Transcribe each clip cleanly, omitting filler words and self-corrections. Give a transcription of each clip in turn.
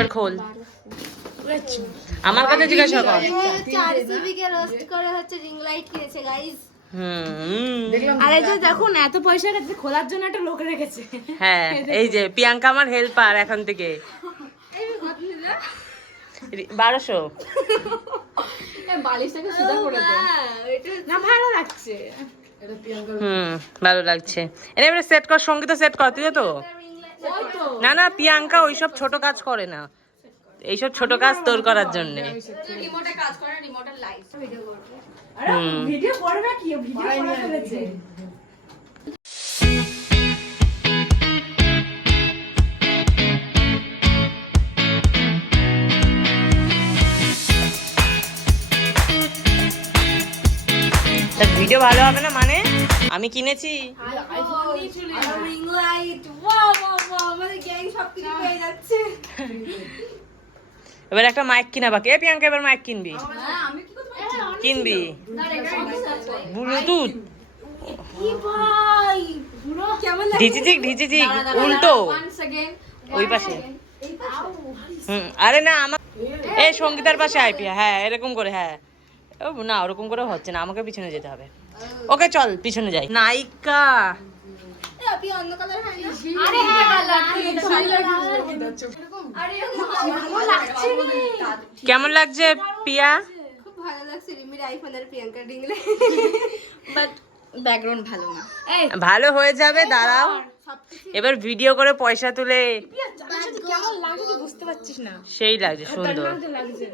এবার খোল। আমার কাছে জিজ্ঞাসা কর। 4 কে রোস্ট করে হচ্ছে রিং লাইট কিনেছে গাইস। আরে যে দেখুন এত পয়সা রেখেছে খোলার জন্য একটা লোক রেখেছে। হ্যাঁ এই যে প্রিয়াঙ্কা আমার হেল্পার এখন থেকে। 1200। বালিশটাকে সুদা করে দে। না ভালো লাগছে। ভালো লাগছে। এবারে সেট কর, সঙ্গীতা সেট কর, তুইও তো। না না প্রিয়াঙ্কা ওইসব ছোট কাজ করে না, এইসব ছোট কাজ তোর করার জন্য। রিমোটে কাজ করে, রিমোটের লাইট ভিডিও করবে। আরে ভিডিও করবে কি, ভিডিও করে ফেলেছে। ভিডিও ভালো হবে না মানে? আমি কিনেছি ring light, wow wow wow, আমাদের গ্যাং সবকিছু পেয়ে যাচ্ছে। এবার একটা মাইক কিনা বাকি। প্রিয়াঙ্কা এবার মাইক কিনবি, আমি কি করতে পারি? কিনবি ব্লুটুথ। কি ভাই পুরো কেমন লাগে? ঢিচিচিক উল্টো ওই পাশে। আরে না আমার এই সঙ্গীতার পাশে আয় প্রিয়া। হ্যাঁ এরকম করে, হ্যাঁ না ওরকম করে হচ্ছে না, আমাকে পিছনে যেতে হবে। ওকে চল পিছনে যাই। নায়িকা আপনি অন্য কালার হয় না? আরে হ্যাঁ আরে ভালো লাগছে রে। কেমন লাগছে পিয়া? খুব ভালো লাগছে রিমির আইফোনের Priyanka ring light. But background ভালো না। এই ভালো হয়ে যাবে, দাঁড়াও। এবার ভিডিও করে পয়সা তুলে কেমন লাগছে তুই বুঝতে পারছিস না। সেই লাগছে, সুন্দর। লাগছে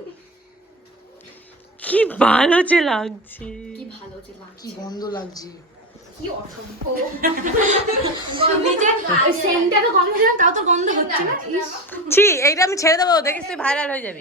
কি ভালো যে লাগছে, কি ভালো যে লাগছে, কি গন্ধ লাগছে। কি অসভ্য। নিজে সেন্টারে গন্ধ দিলাম তাও তো গন্ধ হচ্ছে না। ছি এইটা আমি ছেড়ে দেবো, দেখিস তুই ভাইরাল হয়ে যাবি।